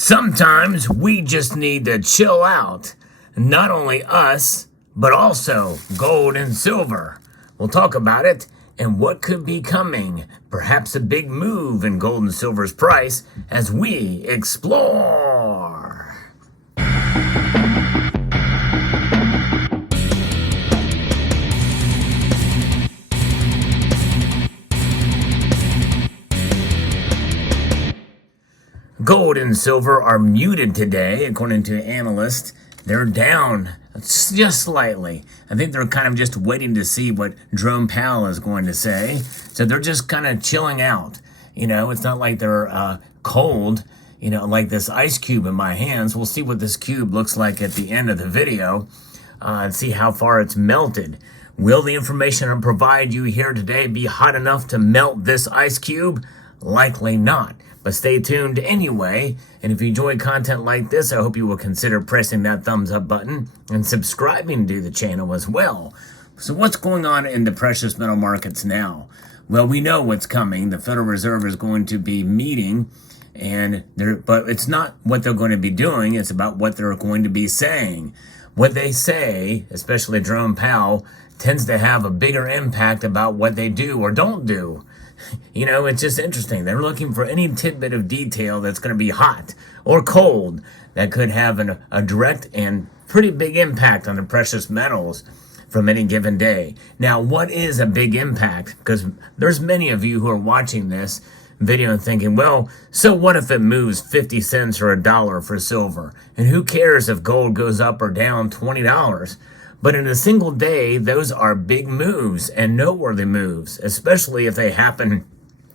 Sometimes we just need to chill out. Not only us, but also gold and silver. We'll talk about it and what could be coming. Perhaps a big move in gold and silver's price as we explore. Gold and silver are muted today, according to analysts. They're down just slightly. I think they're kind of just waiting to see what Jerome Powell is going to say. So they're just kind of chilling out. It's not like they're cold, like this ice cube in my hands. We'll see what this cube looks like at the end of the video and see how far it's melted. Will the information I provide you here today be hot enough to melt this ice cube? Likely not. But stay tuned anyway, and if you enjoy content like this, I hope you will consider pressing that thumbs up button and subscribing to the channel as well. So what's going on in the precious metal markets now? Well, we know what's coming. The Federal Reserve is going to be meeting, but it's not what they're going to be doing, it's about what they're going to be saying. What they say, especially Jerome Powell, tends to have a bigger impact about what they do or don't do. It's just interesting. They're looking for any tidbit of detail that's going to be hot or cold that could have a direct and pretty big impact on the precious metals from any given day. Now, what is a big impact? Because there's many of you who are watching this video and thinking, well, so what if it moves 50 cents or $1 for silver? And who cares if gold goes up or down $20? But in a single day, those are big moves and noteworthy moves, especially if they happen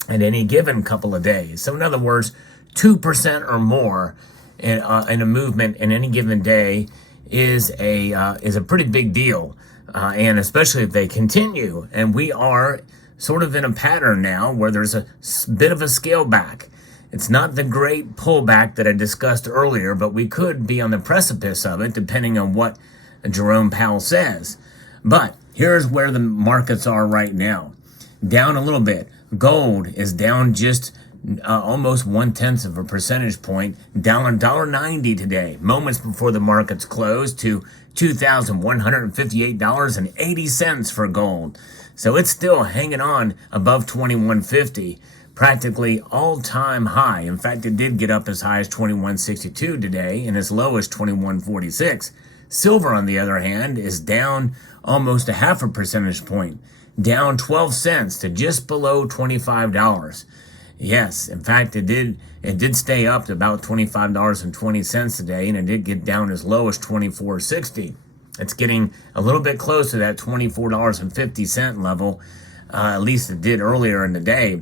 at any given couple of days. So in other words, 2% or more in a movement in any given day is a pretty big deal, and especially if they continue. And we are sort of in a pattern now where there's a bit of a scale back. It's not the great pullback that I discussed earlier, but we could be on the precipice of it depending on what Jerome Powell says. But here's where the markets are right now. Down a little bit. Gold is down just almost 0.1 of a percentage point, down $1.90 today, moments before the markets closed, to $2,158.80 for gold. So it's still hanging on above 2150, practically all-time high. In fact, it did get up as high as 2162 today and as low as 2146. Silver, on the other hand, is down almost 0.5 percentage point, down 12 cents to just below $25. Yes, in fact, it did stay up to about $25.20 today, and it did get down as low as $24.60. It's getting a little bit close to that $24.50 level, at least it did earlier in the day,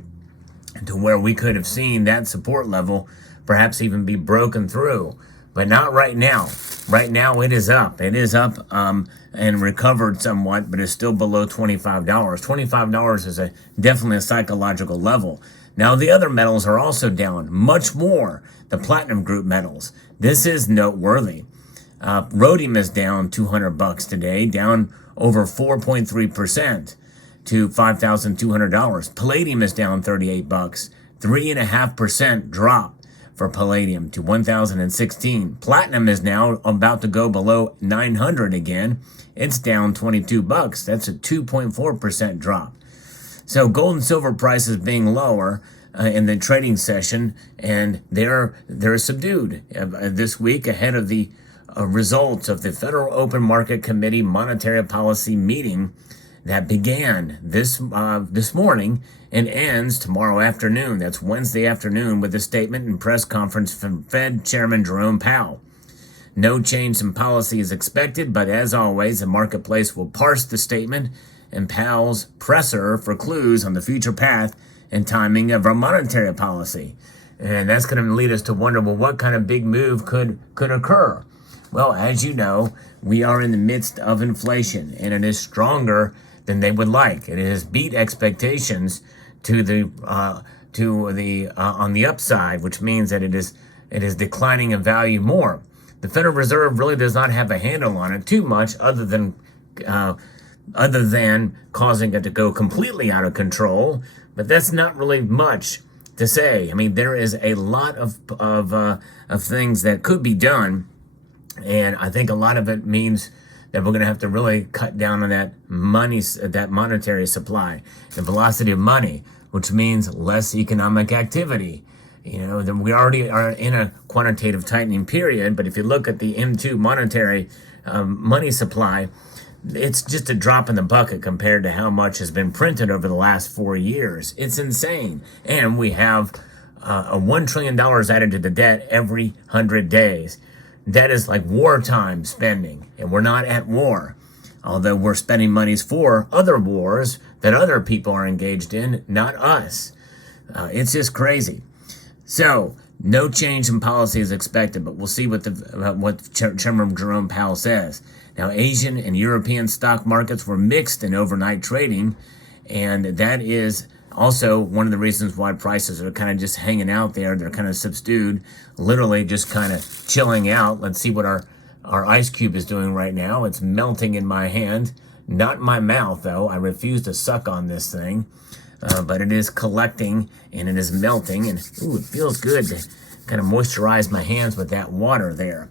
to where we could have seen that support level perhaps even be broken through. But not right now. Right now it is up. It is up and recovered somewhat, but it's still below $25. $25 is definitely a psychological level. Now the other metals are also down much more. The platinum group metals. This is noteworthy. Rhodium is down $200 today, down over 4.3% to $5,200. Palladium is down $38, 3.5% drop for palladium to 1,016. Platinum is now about to go below 900 again. It's down $22. That's a 2.4% drop. So gold and silver prices being lower in the trading session, and they're subdued this week ahead of the results of the Federal Open Market Committee monetary policy meeting that began this morning and ends tomorrow afternoon. That's Wednesday afternoon, with a statement and press conference from Fed Chairman Jerome Powell. No change in policy is expected, but as always, the marketplace will parse the statement and Powell's presser for clues on the future path and timing of our monetary policy. And that's going to lead us to wonder, well, what kind of big move could occur? Well, as you know, we are in the midst of inflation, and it is stronger than they would like. It has beat expectations on the upside, which means that it is declining in value more. The Federal Reserve really does not have a handle on it too much, other than causing it to go completely out of control. But that's not really much to say. I mean, there is a lot of things that could be done, and I think a lot of it means that we're going to have to really cut down on that monetary supply, the velocity of money, which means less economic activity. Then we already are in a quantitative tightening period, but if you look at the M2 monetary money supply, it's just a drop in the bucket compared to how much has been printed over the last 4 years. It's insane. And we have a $1 trillion added to the debt every 100 days. That is like wartime spending, and we're not at war. Although we're spending monies for other wars that other people are engaged in, not us. It's just crazy. So, no change in policy is expected, but we'll see what Chairman Jerome Powell says. Now, Asian and European stock markets were mixed in overnight trading, and that is also one of the reasons why prices are kind of just hanging out there. They're kind of subdued, literally just kind of chilling out. Let's see what our ice cube is doing right now. It's melting in my hand, not in my mouth, though. I refuse to suck on this thing, but it is collecting and it is melting, and ooh, it feels good to kind of moisturize my hands with that water there.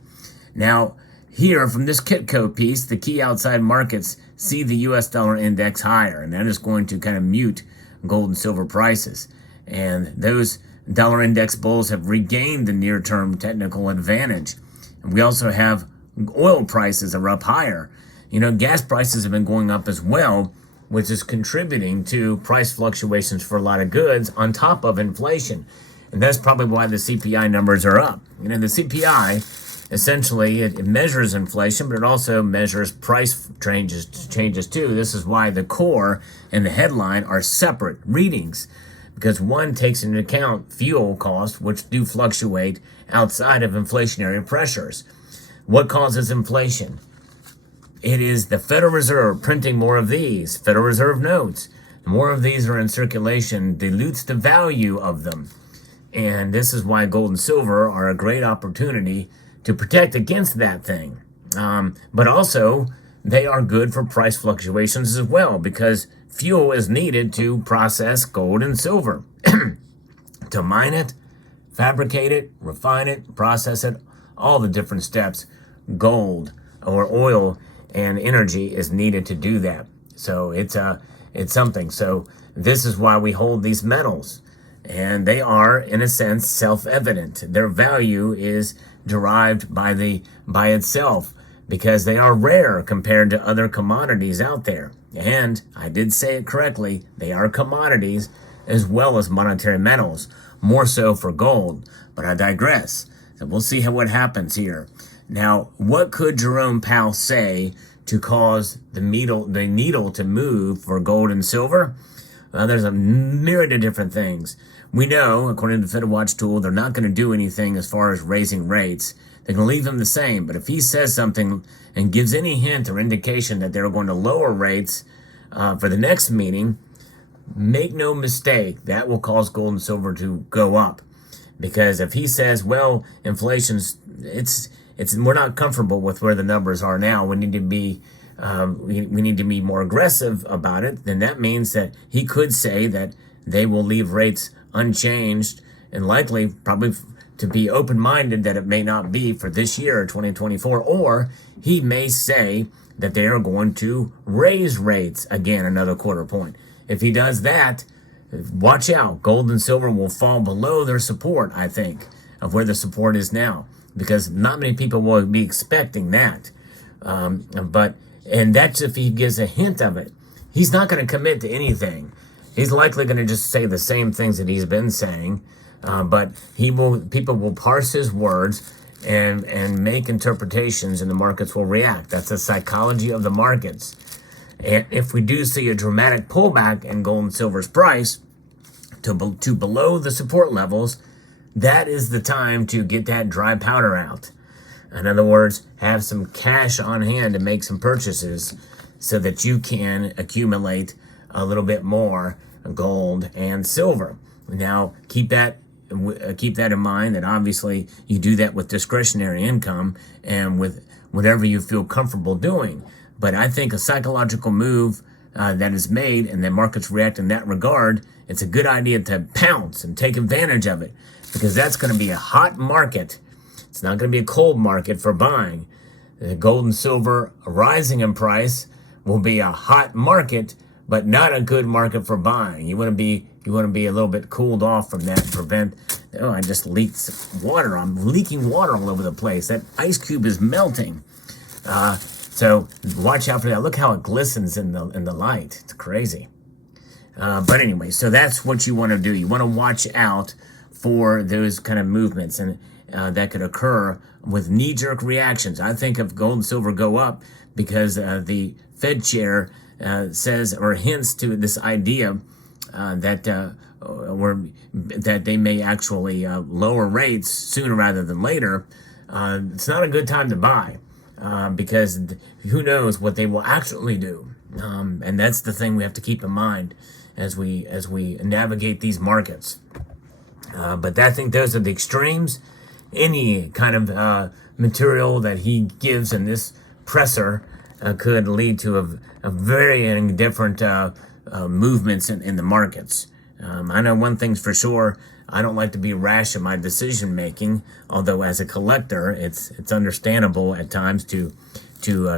Now, here from this Kitco piece, the key outside markets see the U.S. dollar index higher, and that is going to kind of mute gold and silver prices. And those dollar index bulls have regained the near-term technical advantage. And we also have oil prices are up higher. Gas prices have been going up as well, which is contributing to price fluctuations for a lot of goods on top of inflation. And that's probably why the CPI numbers are up. The CPI, essentially, it measures inflation, but it also measures price changes too. This is why the core and the headline are separate readings, because one takes into account fuel costs, which do fluctuate outside of inflationary pressures. What causes inflation? It is the Federal Reserve printing more of these Federal Reserve notes. The more of these are in circulation, dilutes the value of them. And this is why gold and silver are a great opportunity to protect against that thing. But also, they are good for price fluctuations as well, because fuel is needed to process gold and silver. To mine it, fabricate it, refine it, process it, all the different steps, gold or oil and energy is needed to do that. So it's something. So this is why we hold these metals. And they are, in a sense, self-evident. Their value is derived by itself because they are rare compared to other commodities out there. And I did say it correctly, they are commodities as well as monetary metals, more so for gold. But I digress. So we'll see what happens here. Now, what could Jerome Powell say to cause the needle to move for gold and silver? Well, there's a myriad of different things. We know, according to the Fed Watch tool, they're not going to do anything as far as raising rates. They're going to leave them the same. But if he says something and gives any hint or indication that they're going to lower rates for the next meeting, make no mistake, that will cause gold and silver to go up. Because if he says, well, inflation's, we're not comfortable with where the numbers are now, we need to be we need to be more aggressive about it, then that means that he could say that they will leave rates unchanged and likely probably to be open-minded that it may not be for this year, 2024, or he may say that they are going to raise rates again another quarter point. If he does that, watch out. Gold and silver will fall below their support, I think, of where the support is now, because not many people will be expecting that. And that's if he gives a hint of it. He's not going to commit to anything. He's likely going to just say the same things that he's been saying, but people will parse his words and make interpretations, and the markets will react. That's the psychology of the markets. And if we do see a dramatic pullback in gold and silver's price to below the support levels, that is the time to get that dry powder out. In other words, have some cash on hand to make some purchases so that you can accumulate a little bit more gold and silver. Now, keep that in mind, that obviously you do that with discretionary income and with whatever you feel comfortable doing. But I think a psychological move that is made and the markets react in that regard it's a good idea to pounce and take advantage of it, because that's going to be a hot market. It's not going to be a cold market for buying. The gold and silver rising in price will be a hot market, but not a good market for buying. You want to be a little bit cooled off from that and prevent. Oh, I just leaked water. I'm leaking water all over the place. That ice cube is melting. So watch out for that. Look how it glistens in the light. It's crazy. But anyway, so that's what you want to do. You want to watch out for those kind of movements and that could occur with knee-jerk reactions. I think if gold and silver go up because the Fed chair says or hints to this idea that they may actually lower rates sooner rather than later, it's not a good time to buy because who knows what they will actually do. And that's the thing we have to keep in mind as we navigate these markets. But I think those are the extremes. Any kind of material that he gives in this presser could lead to a very different movements in the markets. I know one thing's for sure. I don't like to be rash in my decision making, although as a collector, it's understandable at times to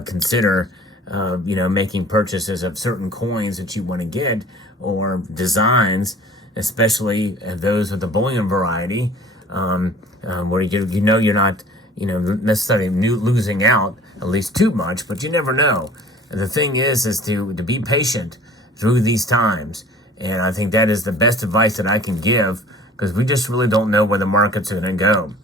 consider making purchases of certain coins that you want to get or designs, especially those with the bullion variety, where you're not necessarily losing out at least too much, but you never know. And the thing is to be patient through these times. And I think that is the best advice that I can give, because we just really don't know where the markets are going to go.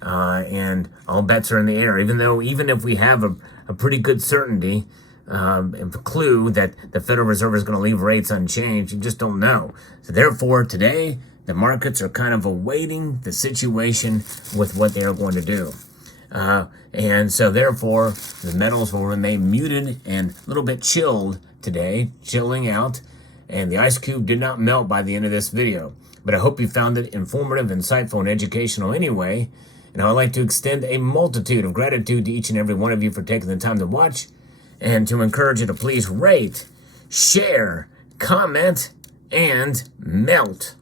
And all bets are in the air, even if we have a pretty good certainty, a clue that the Federal Reserve is going to leave rates unchanged, you just don't know. So therefore, today, the markets are kind of awaiting the situation with what they are going to do. And so therefore, the metals will remain muted and a little bit chilled today, chilling out. And the ice cube did not melt by the end of this video. But I hope you found it informative, insightful, and educational anyway. And I would like to extend a multitude of gratitude to each and every one of you for taking the time to watch, and to encourage you to please rate, share, comment, and melt.